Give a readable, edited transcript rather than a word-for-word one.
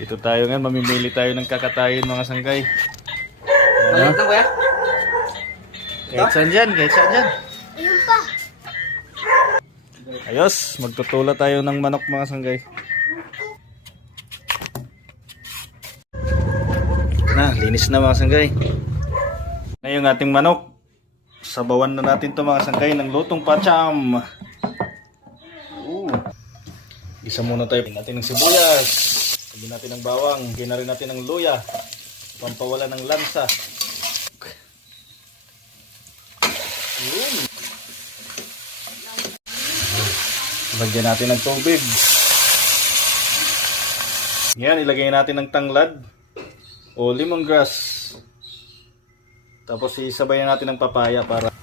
Dito tayo ngayon, mamimili tayo ng kakatayin mga sanggay. Balik na kuya? Kahit saan dyan, kahit saan dyan. Ayun pa. Ayos, magtutula tayo ng manok mga sanggay. Na, linis na mga sanggay. Na yung ating manok. Sabawan na natin to mga sanggay ng lutong pacham. Isa muna tayo. Lagyan natin ng sibuyas. Lagyan natin ng bawang. Lagyan na rin natin ng luya. Pampawala ng lansa. Yun. Lagyan natin ng tubig. Yan, ilagay natin ng tanglad o lemongrass. Tapos isabayan natin ng papaya para